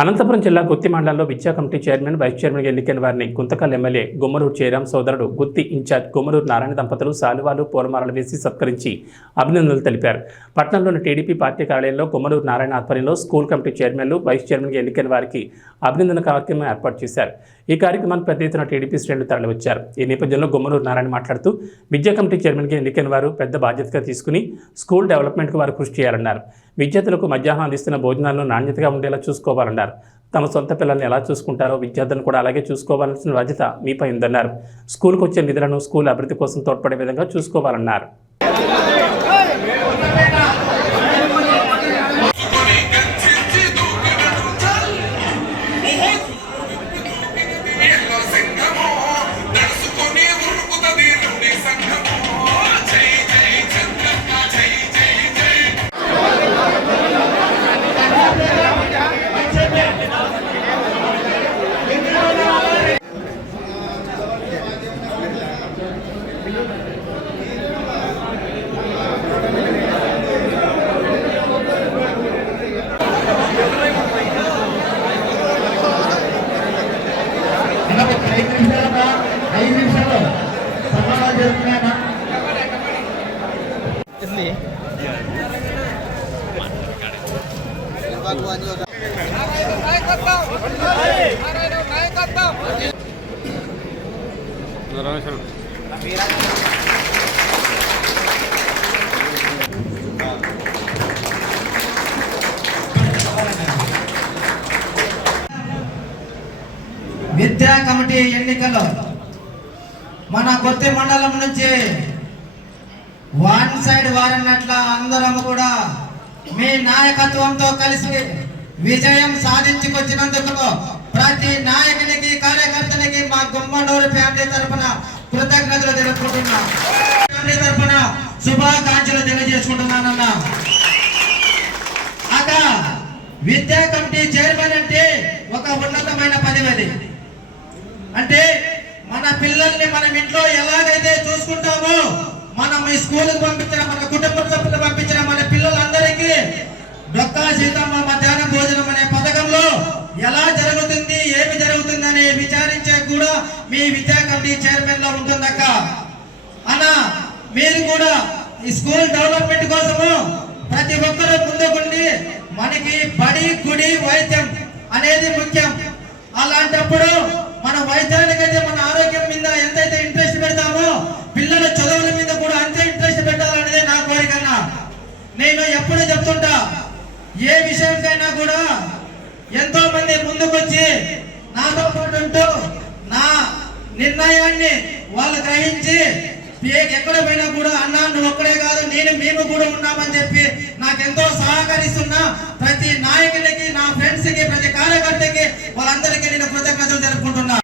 అనంతపురం జిల్లా గుత్తి మండలంలో విద్యా కమిటీ చైర్మన్, వైస్ చైర్మన్గా ఎన్నికైన వారిని గుంతకల్ ఎమ్మెల్యే గుమ్మనూరు జయరాం సోదరుడు గుత్తి ఇన్ఛార్జ్ గుమ్మనూరు నారాయణ దంపతులు శాలువాలు, పూలమాలలు వేసి సత్కరించి అభినందనలు తెలిపారు. పట్టణంలోని టీడీపీ పార్టీ కార్యాలయంలో గుమ్మనూరు నారాయణ ఆధ్వర్యంలో స్కూల్ కమిటీ చైర్మన్లు, వైస్ చైర్మన్గా ఎన్నికైన వారికి అభినందన కార్యక్రమం ఏర్పాటు చేశారు. ఈ కార్యక్రమానికి పెద్ద ఎత్తున టీడీపీ శ్రేణులు తరలివచ్చారు. ఈ నేపథ్యంలో గుమ్మనూరు నారాయణ మాట్లాడుతూ విద్యా కమిటీ చైర్మన్గా ఎన్నికైన వారు పెద్ద బాధ్యతగా తీసుకుని స్కూల్ డెవలప్మెంట్కు వారు కృషి చేయాలన్నారు. విద్యార్థులకు మధ్యాహ్నం అందిస్తున్న భోజనాలను నాణ్యతగా ఉండేలా చూసుకోవాలన్నారు. తమ సొంత పిల్లల్ని ఎలా చూసుకుంటారో విద్యార్థులను కూడా అలాగే చూసుకోవాల్సిన బాధ్యత మీపై ఉందన్నారు. స్కూల్కి వచ్చే నిధులను స్కూల్ అభివృద్ధి కోసం తోడ్పడే విధంగా చూసుకోవాలన్నారు. విద్యా కమిటీ ఎన్నికల్లో మన గుత్తి మండలం నుంచి వన్ సైడ్ వారన్నట్ల అందరం కూడా మీ నాయకత్వంతో కలిసి విజయం సాధించుకొచ్చినందుకు ప్రతి నాయకునికి, కార్యకర్తనికి మా గుమ్మనూరు ఫ్యామిలీ తరఫున కృతజ్ఞతలు తెలుపుకుంటున్నా. ఫ్యామిలీ తరఫున శుభాకాంక్షలు తెలియజేసుకుంటున్నానన్నా. అక విద్యా కమిటీ చైర్మన్ అంటే ఒక ఉన్నతమైన పదవి. అంటే మన పిల్లల్ని మనం ఇంట్లో ఎలాగైతే చూసుకుంటామో, మనం ఈ స్కూల్కి పంపించిన, మన కుటుంబ సభ్యులు పంపించిన మన పిల్లలందరికీ డొక్కా సీతమ్మ మధ్యాహ్న భోజనం అనే పథకంలో ఎలా జరుగుతుంది, ఏమి జరుగుతుందని విచారించే కూడా మీ విద్యా కమిటీ చైర్మన్ లో ఉంటుందక్క. అన్న, మీరు కూడా ఈ స్కూల్ డెవలప్మెంట్ కోసము ప్రతి ఒక్కరూ ముందుకుండి, మనకి బడి, గుడి, వైద్యం అనేది ముఖ్యం. అలాంటప్పుడు మన వైద్యానికైతే మన ఆరోగ్యం మీద ఎంతైతే ఇంట్రెస్ట్ పెడతామో, పిల్లల చదువుల మీద కూడా అంతే ఇంట్రెస్ట్ పెట్టాలనేదే నా కోరికన్నా. నేను ఎప్పుడు చెప్తుంటా, ఏ విషయంకైనా కూడా ఎంతో మంది ముందుకొచ్చి నాతో పాటు ఉంటూ నా నిర్ణయాన్ని వాళ్ళు గ్రహించి ఎక్కడ పోయినా కూడా అన్నా నువ్వు ఒక్కడే కాదు, మేము కూడా ఉన్నామని చెప్పి నాకెంతో సహకరిస్తున్నా ప్రతి నాయకునికి, నా ఫ్రెండ్స్ కి, ప్రతి కార్యకర్తకి వాళ్ళందరికీ నేను కృతజ్ఞతలు జరుపుకుంటున్నా.